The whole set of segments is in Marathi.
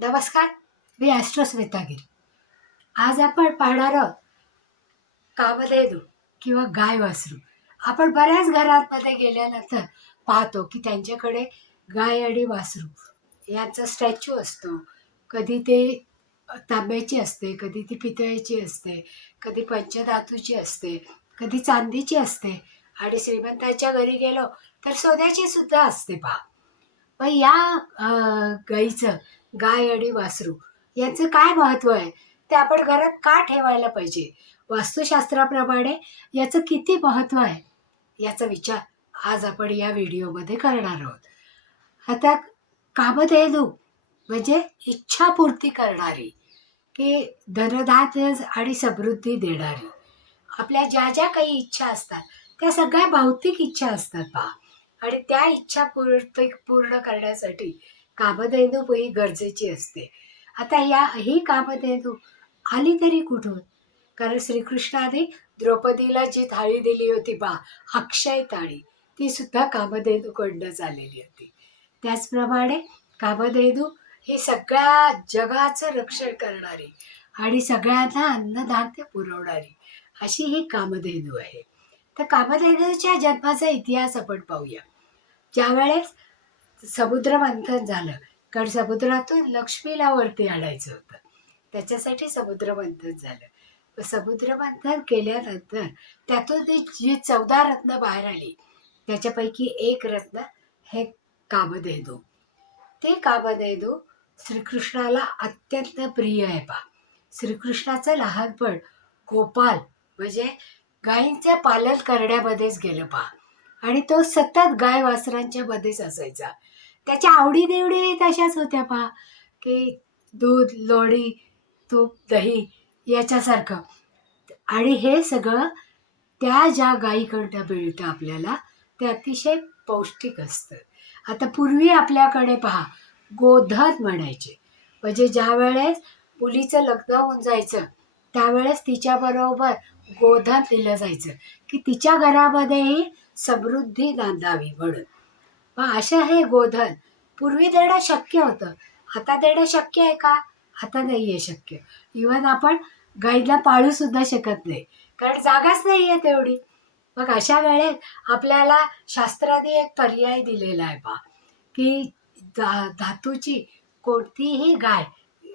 नमस्कार मी ॲस्ट्रोस्मितागिरी आज आपण पाहणार आहोत कामधेनू किंवा गाय वासरू आपण बऱ्याच घरांमध्ये गेल्यानंतर पाहतो की त्यांच्याकडे गाय आणि वासरू यांचा स्टॅच्यू असतो. कधी ते तांब्याची असते कधी ती पितळ्याची असते कधी पंचधातूची असते कधी चांदीची असते. आणि श्रीमंताच्या घरी गेलो तर सोन्याची सुद्धा असते पहा. पण या गाईचं गाय आणि वासरू यांचं काय महत्त्व आहे? ते आपण घरात का ठेवायला पाहिजे? वास्तुशास्त्राप्रमाणे याचं किती महत्त्व आहे? याचा विचार आज आपण या व्हिडिओमध्ये करणार आहोत. आता कामधेनू म्हणजे इच्छापूर्ती करणारी की धनधान्य आणि समृद्धी देणारी. आपल्या ज्या ज्या काही इच्छा असतात त्या सगळ्या भौतिक इच्छा असतात पहा. आणि त्या इच्छा पूर्ण पूर्ण करण्यासाठी कामधेनू ही गरजेची असते. आता या ही कामधेनू आली तरी कुठून? कारण श्रीकृष्णाने द्रौपदीला जी थाळी दिली होती बा अक्षय थाळी ती सुद्धा कामधेनूकडनं झालेली होती. त्याचप्रमाणे कामधेनू ही सगळ्या जगाचं रक्षण करणारी आणि सगळ्यांना अन्नधान्य पुरवणारी अशी ही कामधेनू आहे. तर कामधेनूच्या जन्माचा इतिहास आपण पाहूया. ज्यावेळेस समुद्र मंथन झालं. कारण समुद्रातून लक्ष्मीला वरती आणायचं होतं. त्याच्यासाठी समुद्र मंथन झालं. समुद्र मंथन केल्यानंतर त्यातून ती जी चौदा रत्न बाहेर आली त्याच्यापैकी एक रत्न हे कामधेनू. ते कामधेनू श्रीकृष्णाला अत्यंत प्रिय आहे पा श्रीकृष्णाचं लहानपण गोपाल म्हणजे गायींचं पालन करण्यामध्येच गेलं पा आणि तो सतत गाय वासरांच्या मध्येच असायचा. त्याच्या आवडीनिवडी तशाच होत्या पहा की दूध लोणी तूप दही याच्यासारखं. आणि हे सगळं त्या ज्या गाईकडनं मिळतं आपल्याला ते अतिशय पौष्टिक असतं. आता पूर्वी आपल्याकडे पहा गोधन म्हणायचे. म्हणजे ज्या वेळेस मुलीचं लग्न होऊन जायचं त्यावेळेस तिच्याबरोबर गोधन दिलं जायचं की तिच्या घरामध्येही समृद्धी नांदावी म्हणून. मग अशा हे गोधन. पूर्वी देणं शक्य होतं. आता देणं शक्य आहे का? आता नाही आहे शक्य. इवन आपण गाईला पाळू सुद्धा शकत नाही. कारण जागाच नाही आहे तेवढी. मग अशा वेळेत आपल्याला शास्त्राने एक पर्याय दिलेला आहे पा की धा धातूची कोणतीही गाय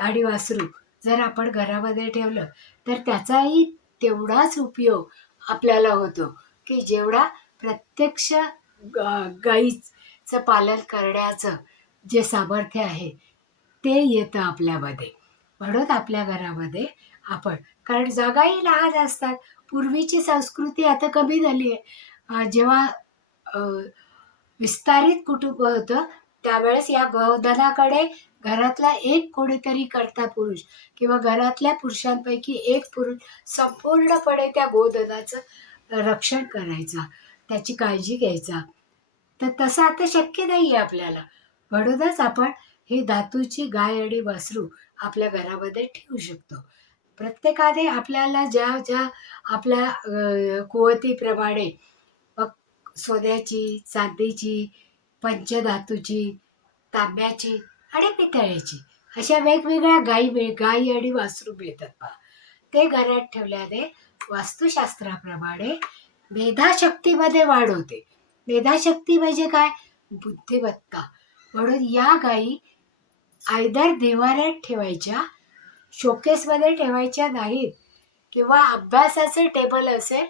आणि वासरू जर आपण घरामध्ये ठेवलं तर त्याचाही तेवढाच उपयोग आपल्याला होतो की जेवढा प्रत्यक्ष ग- चं पालन करण्याचं जे सामर्थ्य आहे ते येतं आपल्यामध्ये. म्हणून आपल्या घरामध्ये आपण कारण जागाही लहान असतात. पूर्वीची संस्कृती आता कमी झाली आहे. जेव्हा विस्तारित कुटुंब होतं त्यावेळेस या गोदनाकडे घरातला एक कोणीतरी करता पुरुष किंवा घरातल्या पुरुषांपैकी एक पुरुष संपूर्णपणे त्या गोधनाचं रक्षण करायचा त्याची काळजी घ्यायचा. तर तसं आता शक्य नाही आहे आपल्याला. म्हणूनच आपण ही धातूची गाय आणि वासरू आपल्या घरामध्ये ठेवू शकतो. प्रत्येकाने आपल्याला ज्या ज्या आपल्या कुवतीप्रमाणे मग सोन्याची चांदीची पंचधातूची तांब्याची आणि पितळ्याची अशा वेगवेगळ्या गाई मिळ गाई आणि वासरू मिळतात बा ते घरात ठेवल्याने वास्तुशास्त्राप्रमाणे मेधाशक्तीमध्ये वाढ होते. मेधाशक्ती म्हणजे काय? बुद्धिमत्ता म्हणून या गायी आयदर देवाऱ्यात ठेवायच्या शोकेसमध्ये ठेवायच्या नाहीत किंवा अभ्यासाचं टेबल असेल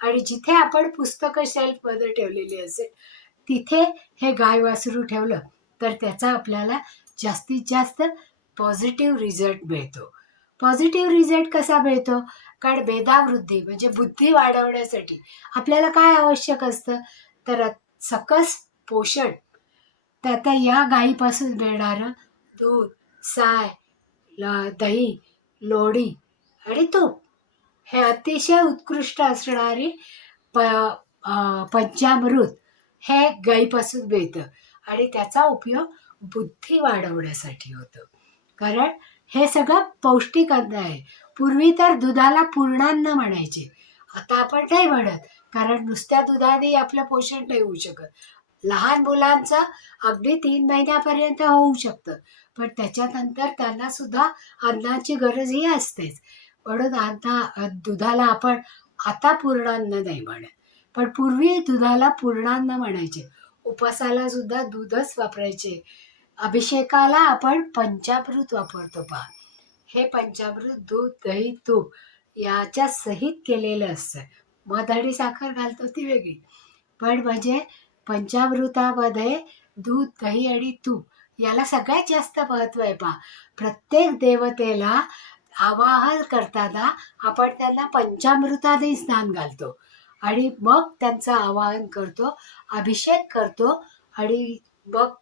आणि जिथे आपण पुस्तकं शेल्फमध्ये ठेवलेली असेल तिथे हे गाय वासरू ठेवलं तर त्याचा आपल्याला जास्तीत जास्त पॉझिटिव्ह रिझल्ट मिळतो. पॉझिटिव्ह रिझल्ट कसा मिळतो? कारण मेधावृद्धी म्हणजे बुद्धी वाढवण्यासाठी आपल्याला काय आवश्यक असतं? तर सकस पोषण. तर आता या गाईपासून मिळणारं दूध साय ल दही लोणी आणि तूप. हे अतिशय उत्कृष्ट असणारी प पंचामृत हे गाईपासून मिळतं आणि त्याचा उपयोग बुद्धी वाढवण्यासाठी होतो. कारण हे सगळं पौष्टिक अन्न आहे. पूर्वी तर दुधाला पूर्णान्न म्हणायचे. आता आपण नाही म्हणत. कारण नुसत्या दुधाने आपलं पोषण नाही होऊ शकत. लहान मुलांचं अगदी तीन महिन्यापर्यंत होऊ शकतं. पण त्याच्यानंतर त्यांना सुद्धा अन्नाची गरज ही असतेच. म्हणून अन्ना दुधाला आपण आता पूर्णान्न नाही म्हणत. पण पूर्वी दुधाला पूर्णान्न म्हणायचे. उपासाला सुद्धा दूधच वापरायचे. अभिषेकाला आपण पंचामृत वापरतो पहा. हे पंचामृत दूध दही तूप याच्या सहित केलेलं असतं. मध आणि साखर घालतो ती वेगळी. पण म्हणजे पंचामृतामध्ये दूध दही आणि तूप याला सगळ्यात जास्त महत्त्व आहे पहा. प्रत्येक देवतेला आवाहन करताना आपण त्यांना पंचामृताने स्नान घालतो. आणि मग त्यांचं आवाहन करतो अभिषेक करतो आणि मग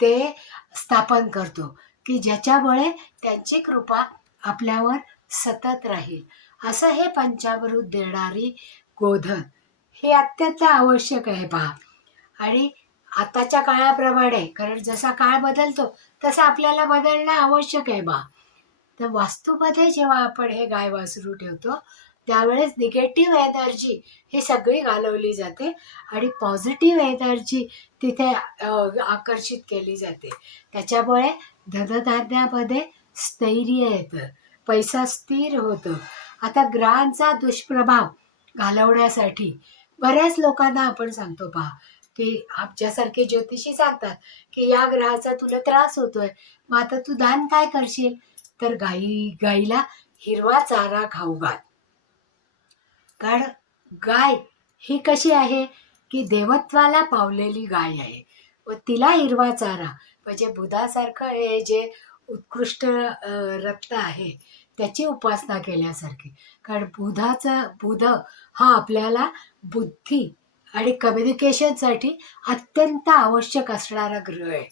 ते स्थापन करतो की ज्याच्यामुळे त्यांची कृपा आपल्यावर सतत राहील. असं हे पंचामृत देणारी गोधन. हे अत्यंत आवश्यक आहे पहा. आणि आताच्या काळाप्रमाणे कारण जसा काळ बदलतो तसं आपल्याला बदलणं आवश्यक आहे बा. तर वास्तूमध्ये जेव्हा आपण हे गाय वासरू ठेवतो त्यावेळेस निगेटिव्ह एनर्जी ही सगळी घालवली जाते आणि पॉझिटिव्ह एनर्जी तिथे आकर्षित केली जाते. त्याच्यामुळे धनधान्यामध्ये स्थैर्य येतं. पैसा स्थिर होतो. आता ग्रहांचा दुष्प्रभाव घालवण्यासाठी बऱ्याच लोकांना आपण सांगतो पहा. की आमच्यासारखे ज्योतिषी सांगतात की या ग्रहाचा तुला त्रास होतोय मग आता तू दान काय करशील? तर गाई गाईला हिरवा चारा खाऊ घाल. कारण गाय ही कशी आहे? की देवत्वाला पावलेली गाय आहे. व तिला हिरवा चारा म्हणजे बुधासारखं हे जे उत्कृष्ट रक्त आहे त्याची उपासना केल्यासारखी. कारण बुधाचा बुध हा आपल्याला बुद्धी आणि कम्युनिकेशनसाठी अत्यंत आवश्यक असणारा ग्रह आहे.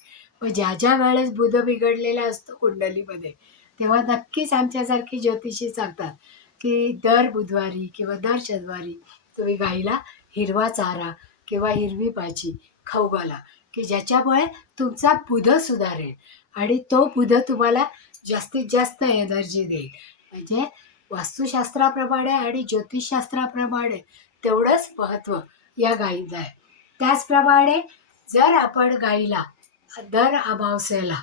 मग ज्या ज्या वेळेस बुध बिघडलेला असतो कुंडलीमध्ये तेव्हा नक्कीच आमच्यासारखी ज्योतिषी सांगतात की दर बुधवारी किंवा दर शनिवारी तुम्ही गाईला हिरवा चारा किंवा हिरवी भाजी खाऊ घाला की ज्याच्यामुळे तुमचा बुध सुधारेल आणि तो बुध तुम्हाला जास्तीत जास्त एनर्जी देईल. म्हणजे वास्तुशास्त्राप्रमाणे आणि ज्योतिषशास्त्राप्रमाणे तेवढंच महत्त्व या गाईचं आहे. त्याचप्रमाणे जर आपण गाईला दर अमावस्याला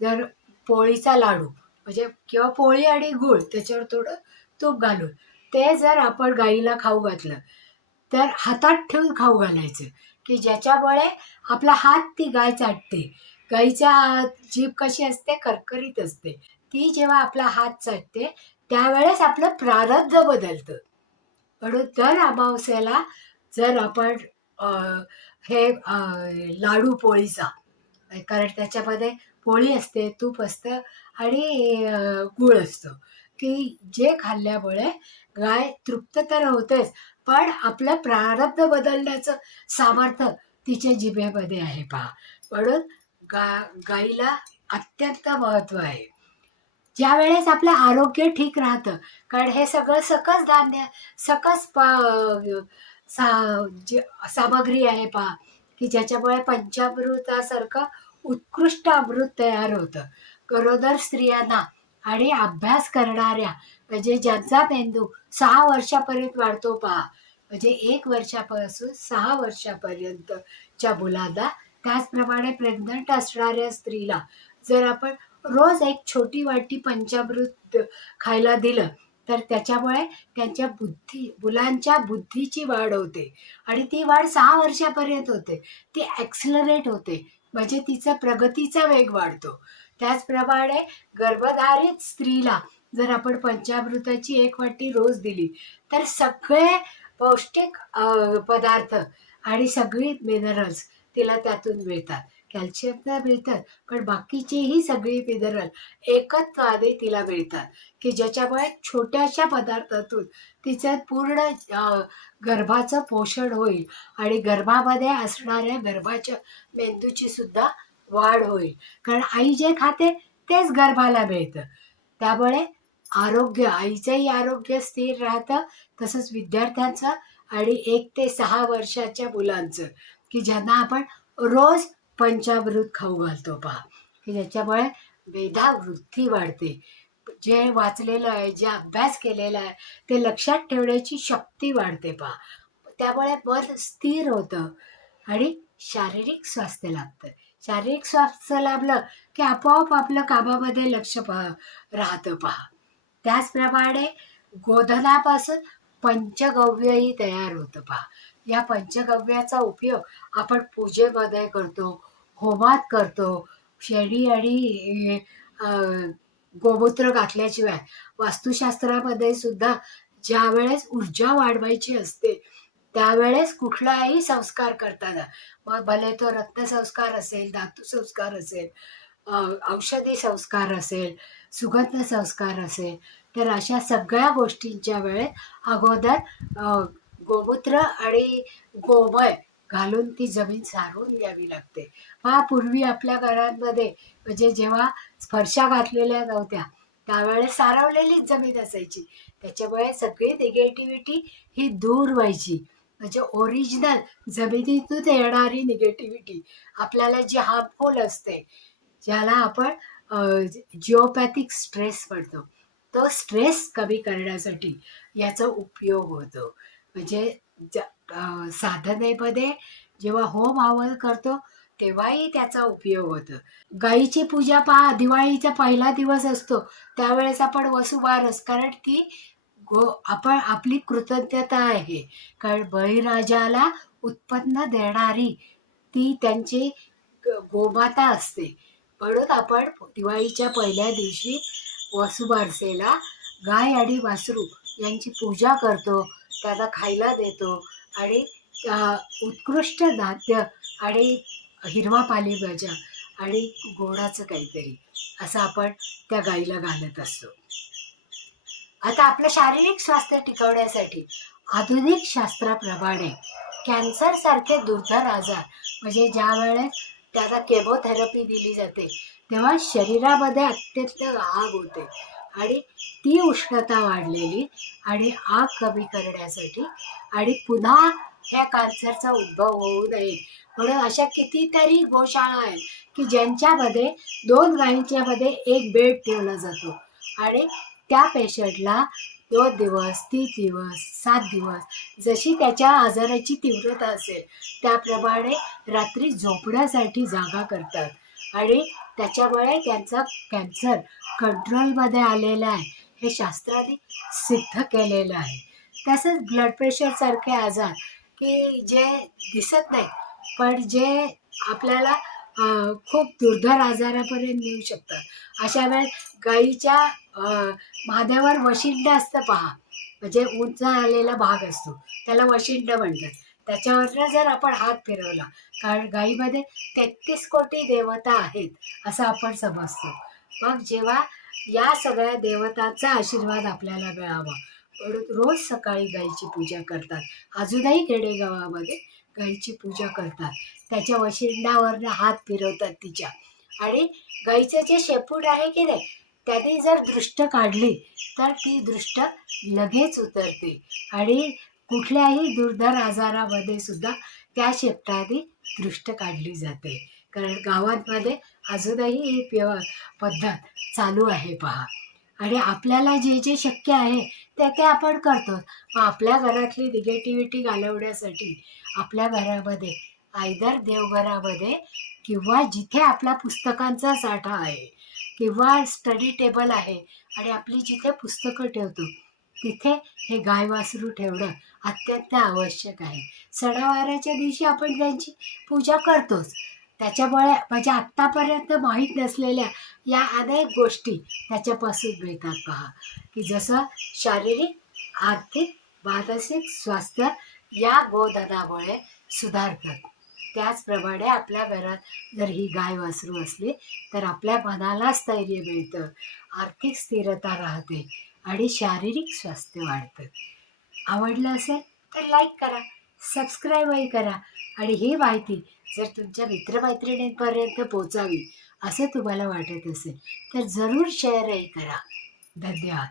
जर पोळीचा लाडू म्हणजे किंवा पोळी आणि गूळ त्याच्यावर थोडं तूप घालून ते जर आपण गाईला खाऊ घातलं तर हातात ठेवून खाऊ घालायचं की ज्याच्यामुळे आपला हात ती गाय चाटते. गाईच्या जीभ कशी असते? करकरीत असते. ती जेव्हा आपला हात चाटते त्यावेळेस आपलं प्रारब्ध बदलतं. म्हणून दर अमावस्याला जर आपण हे लाडू पोळीचा कारण त्याच्यामध्ये पोळी असते तूप असतं आणि गूळ असतो. की जे खाल्ल्यामुळे गाय तृप्त तर होतेच पण आपलं प्रारब्ध बदलण्याचं सामर्थ्य तिच्या जिभेमध्ये आहे पहा. म्हणून गा गाईला अत्यंत महत्त्व आहे. ज्या वेळेस आपलं आरोग्य ठीक राहतं कारण हे सगळं सकस धान्य सकस पा सा जे सामग्री आहे पहा की ज्याच्यामुळे पंचामृतासारखं उत्कृष्ट अमृत तयार होतं. गरोदर स्त्रियांना आणि अभ्यास करणाऱ्या म्हणजे ज्यांचा मेंदू सहा वर्षापर्यंत वाढतो पहा म्हणजे एक वर्षापासून सहा वर्षापर्यंतच्या मुलांना त्याचप्रमाणे प्रेग्नंट असणाऱ्या स्त्रीला जर आपण रोज एक छोटी वाटी पंचामृत खायला दिलं तर त्याच्यामुळे त्यांच्या बुद्धी मुलांच्या बुद्धीची वाढ होते. आणि ती वाढ सहा वर्षापर्यंत होते. ती ॲक्सिलरेट होते. म्हणजे तिचा प्रगतीचा वेग वाढतो. त्याचप्रमाणे गर्भधारित स्त्रीला जर आपण पंचामृताची एक वाटी रोज दिली तर सगळे पौष्टिक पदार्थ आणि सगळी मिनरल्स तिला त्यातून मिळतात. कॅल्शियम तर मिळतात पण बाकीचेही सगळी मिनरल एकत्वाने तिला मिळतात की ज्याच्यामुळे छोट्याशा पदार्थातून तिचं पूर्ण गर्भाचं पोषण होईल आणि गर्भामध्ये असणाऱ्या गर्भाच्या मेंदूची सुद्धा वाढ होईल. कारण आई जे खाते तेच गर्भाला मिळतं. त्यामुळे आरोग्य आईचंही आरोग्य स्थिर राहतं तसंच विद्यार्थ्यांचं आणि एक ते सहा वर्षाच्या मुलांचं. की ज्यांना आपण रोज पंचामृत खाऊ घालतो पहा. की ज्याच्यामुळे मेधावृत्ती वाढते. जे वाचलेलं आहे जे अभ्यास केलेला आहे ते लक्षात ठेवण्याची शक्ती वाढते पहा. त्यामुळे मन स्थिर होतं आणि शारीरिक स्वास्थ्य लाभतं. शारीरिक स्वास्थ्य लाभलं की आपोआप आपलं कामामध्ये लक्ष पहा राहतं पहा. त्याचप्रमाणे गोधनापासून पंचगव्यही तयार होतं पहा. या पंचगव्याचा उपयोग आपण पूजेमध्ये करतो होमात करतो शेणी आणि गोमूत्र घातल्याशिवाय. वास्तुशास्त्रामध्ये सुद्धा ज्या वेळेस ऊर्जा वाढवायची असते त्यावेळेस कुठलाही संस्कार करताना मग भले तो रत्नसंस्कार असेल धातू संस्कार असेल औषधी संस्कार असेल सुगंध संस्कार असेल तर अशा सगळ्या गोष्टींच्या वेळेस अगोदर गोमूत्र आणि गोमय घालून ती जमीन सारून घ्यावी लागते. पहा पूर्वी आपल्या घरांमध्ये म्हणजे जेव्हा स्पर्शा घातलेल्या नव्हत्या त्यावेळेस सारवलेलीच जमीन असायची. त्याच्यामुळे सगळी निगेटिव्हिटी ही दूर व्हायची. म्हणजे ओरिजिनल जमिनीतून येणारी निगेटिव्हिटी आपल्याला जी हार्मफुल असते ज्याला आपण जिओपॅथिक स्ट्रेस म्हणतो. तो स्ट्रेस कमी करण्यासाठी याचा उपयोग होतो. म्हणजे ज साधनेमध्ये जेव्हा होम हवन करतो तेव्हाही त्याचा उपयोग होतो. गाईची पूजा पहा दिवाळीचा पहिला दिवस असतो त्यावेळेस आपण वसुबारस कारण की गो आपण आपली कृतज्ञता आहे. कारण बळीराजाला उत्पन्न देणारी ती त्यांची ग- गोमाता असते. म्हणून आपण दिवाळीच्या पहिल्या दिवशी वसुबारसेला गाय आणि वासरू यांची पूजा करतो. त्याला खायला देतो. आणि उत्कृष्ट नाट्य आणि हिरवा पालेभाज्या आणि गोडाचं काहीतरी असं आपण त्या गाईला घालत असतो. आता आपलं शारीरिक स्वास्थ्य टिकवण्यासाठी आधुनिक शास्त्राप्रमाणे कॅन्सर सारखे दुर्धर आजार म्हणजे ज्या वेळेस त्याला केमोथेरपी दिली जाते तेव्हा शरीरामध्ये अत्यंत आग होते. आणि ती उष्णता वाढलेली आणि आग कमी करण्यासाठी आणि पुन्हा ह्या कॅन्सरचा उद्भव होऊ नये. म्हणून अशा कितीतरी गोशाळा आहेत की ज्यांच्यामध्ये दोन गायींच्यामध्ये एक बेड ठेवला जातो आणि त्या पेशंटला दोन दिवस तीन दिवस सात दिवस जशी त्याच्या आजाराची तीव्रता असेल त्याप्रमाणे रात्री झोपण्यासाठी जागा करतात. आणि त्याच्यामुळे त्यांचा कॅन्सर कंट्रोलमध्ये आलेला आहे. हे शास्त्राने सिद्ध केलेलं आहे. तसंच ब्लड प्रेशरसारखे आजार की जे दिसत नाही पण जे आपल्याला खूप दुर्धर आजारापर्यंत नेऊ शकतात. अशा वेळेस गाईच्या अं, माद्यावर वशिंड असतं पहा. म्हणजे उंच आलेला भाग असतो. त्याला वशिंड म्हणतात. त्याच्यावरनं जर आपण हात फिरवला कारण गाईमध्ये तेहतीस कोटी देवता आहेत असं आपण समजतो. मग जेव्हा या सगळ्या देवतांचा आशीर्वाद आपल्याला मिळावा म्हणून रोज सकाळी गाईची पूजा करतात. अजूनही खेडेगावामध्ये गाईची पूजा करतात. त्याच्या वशिंडावरनं हात फिरवतात तिच्या. आणि गाईचं जे शेपूट आहे की नाही त्याने जर दृष्ट काढली तर ती दृष्ट लगेच उतरते. आणि कुठल्याही दुर्धर आजारामध्ये सुद्धा त्या शेपटाने दृष्ट काढली जाते. कारण गावांमध्ये अजूनही ही पेव पद्धत चालू आहे पहा. आणि आपल्याला जे जे शक्य आहे ते ते आपण करतो. मग आपल्या घरातली निगेटिव्हिटी घालवण्यासाठी आपल्या घरामध्ये आयदर देवघरामध्ये किंवा जिथे आपला पुस्तकांचा साठा आहे किंवा स्टडी टेबल आहे आणि आपली जिथे पुस्तकं ठेवतो तिथे हे गाय वासरू ठेवणं अत्यंत आवश्यक आहे. सणावाराच्या दिवशी आपण त्यांची पूजा करतोच त्याच्यामुळे म्हणजे आत्तापर्यंत माहीत नसलेल्या या अनेक गोष्टी त्याच्यापासून मिळतात पहा. की जसं शारीरिक आर्थिक मानसिक स्वास्थ्य या गोधनामुळे सुधारतात. त्याचप्रमाणे आपल्या घरात जर ही गाय वासरू असली तर आपल्या मनाला स्थैर्य मिळतं. आर्थिक स्थिरता राहते. आणि शारीरिक स्वास्थ्य वाढतं. आवडलं असेल तर लाईक करा सबस्क्राईबही करा आणि ही माहिती जर तुमच्या मित्रमैत्रिणींपर्यंत पोचावी असं तुम्हाला वाटत असेल तर जरूर शेअरही करा. धन्यवाद.